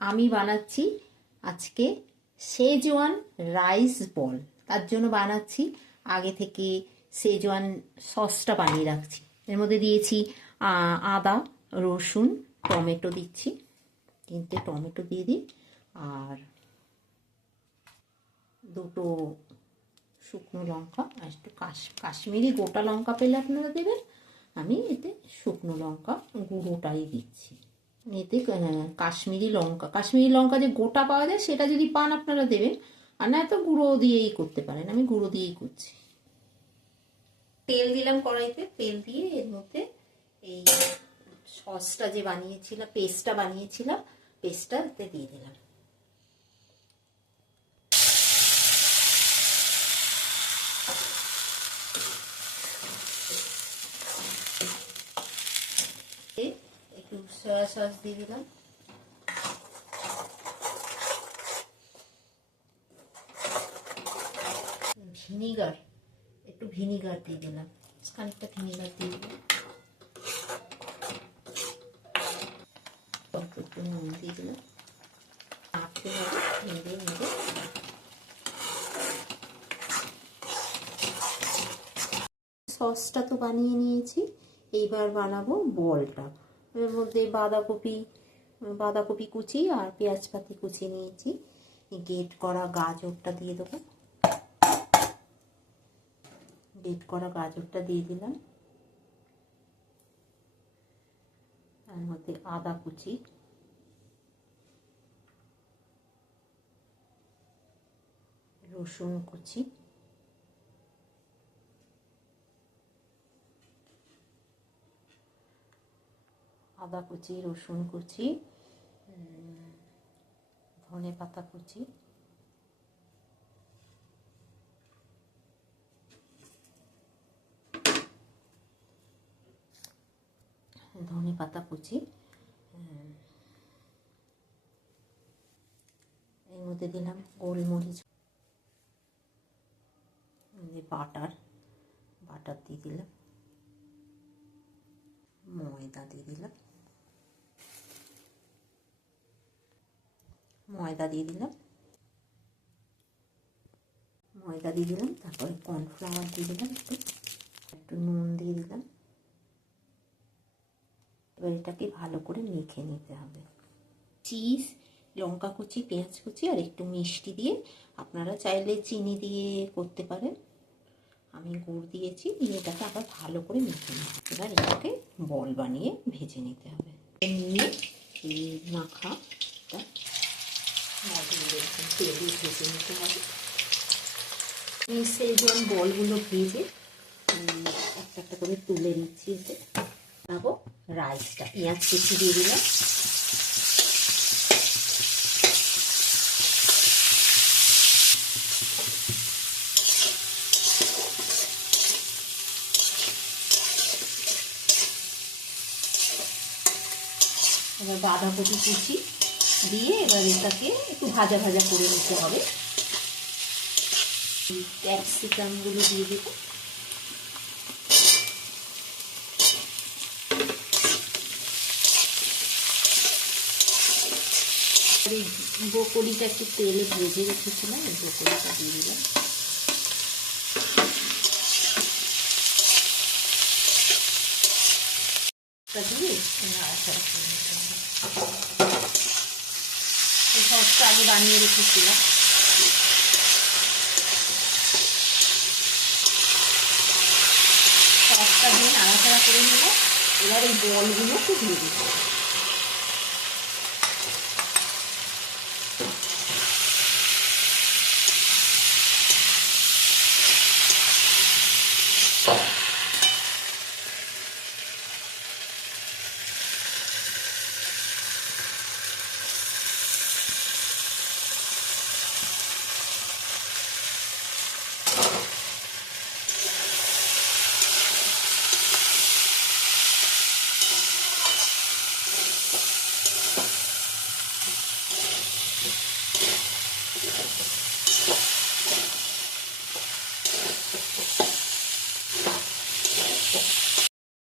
আমি বানাচ্ছি আজকে শেজওয়ান রাইস বল। তার জন্য বানাচ্ছি, আগে থেকে শেজওয়ান সসটা বানিয়ে রাখছি। এর মধ্যে দিয়েছি আদা, রসুন, টমেটো দিচ্ছি, 3টে টমেটো দিয়ে দিই, আর 2টো শুকনো লঙ্কা, আর একটু কাশ্মীরি গোটা লঙ্কা পেলে আপনারা দেবেন। আমি এতে শুকনো লঙ্কা গুঁড়োটাই দিচ্ছি। এতে কাশ্মীরি লঙ্কা যে গোটা পাওয়া যায় সেটা যদি পান আপনারা দেবেন, আর না তো গুঁড়ো দিয়েই করতে পারেন। আমি গুঁড়ো দিয়েই করছি। তেল দিলাম কড়াইতে, তেল দিয়ে এর মধ্যে এই সসটা যে বানিয়েছিলাম, পেস্টটা এতে দিয়ে দিলাম। একটু সয়া সস দিয়ে দিলাম, একটু ভিনিগার দিয়ে দিলাম, খানিকটা ভিনিগার দিয়ে দিলাম, একটু নুন দিয়ে দিলাম। নাড়তে হবে, নেড়ে নেড়ে সসটা তো বানিয়ে নিয়েছি, এইবার বানাবো বলটা। এর মধ্যে বাঁধাকপি কুচি আর পেঁয়াজ পাতি কুচি নিয়েছি। গ্রেট করা গাজরটা দিয়ে দেবো, দিয়ে দিলাম। তার মধ্যে আদা কুচি, রসুন কুচি, রসুন কুচি, ধনে পাতা কুচি, এর মধ্যে দিলাম গোলমরিচ, বাটার দিয়ে দিলাম, ময়দা দিয়ে দিলাম, তারপরে কর্নফ্লাওয়ার দিয়ে দিলাম, একটু নুন দিয়ে দিলাম। এবার এটাকে ভালো করে মেখে নিতে হবে। চিজ, লঙ্কা কুচি, পেঁয়াজ কুচি আর একটু মিষ্টি দিয়ে, আপনারা চাইলে চিনি দিয়ে করতে পারেন, আমি গুড় দিয়েছি। দিয়ে এটাকে আবার ভালো করে মেখে নিই। এবার এটাকে বল বানিয়ে ভেজে নিতে হবে। নিয়ে এই মাখাটা তেলে ভেজে নিতে হবে। শেজওয়ান বলগুলো ভেজে একটা একটা করে তুলে নিচ্ছি। এতে বানাবো রাইসটা। পেঁয়াজ কুচি দিয়ে দিলাম, এবার বাঁধাকপি কুচি দিয়ে এবার এটাকে একটু ভাজা ভাজা করে নিতে হবে। ক্যাপসিকামগুলো দিয়ে দেব, এই ব্রোকলিটা একটু তেলে ভেজে রেখেছিলাম, এই ব্রোকলিটা দিয়ে দিলাম। দিয়ে নাড়াচাড়া করে নিতে হবে। এই সসটা আগে বানিয়ে রেখেছিলাম, সসটা দিয়ে নাড়াচাড়া করে নিল। এবার এই বলগুলো একটু দিয়ে দিতে হবে।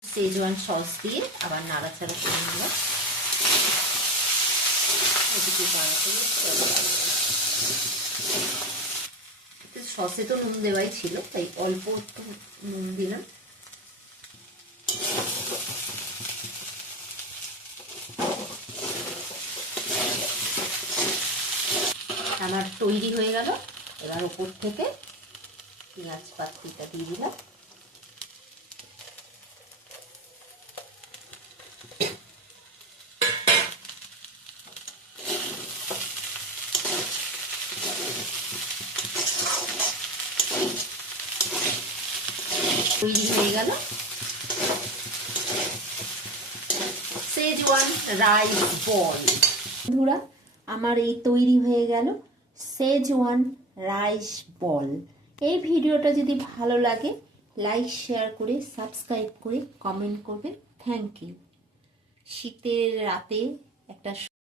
শেজওয়ান সস দিয়ে আবার নাড়াচাড়া করে নিলাম। এদিকে বাড়াতে সসে তো নুন দেওয়াই ছিল, তাই অল্প একটু নুন দিলাম। আমার তৈরি হয়ে গেল। এবার উপর থেকে পেঁয়াজ পাতিটা দিয়ে দিলাম। তৈরি হয়ে গেল সেজওয়ান রাইস বল। বন্ধুরা, আমার এই তৈরি হয়ে গেল সেজওয়ান রাইস বল। এই ভিডিওটা যদি ভালো লাগে লাইক শেয়ার করে সাবস্ক্রাইব করে কমেন্ট করবেন। Thank you. শীতের রাতে একটা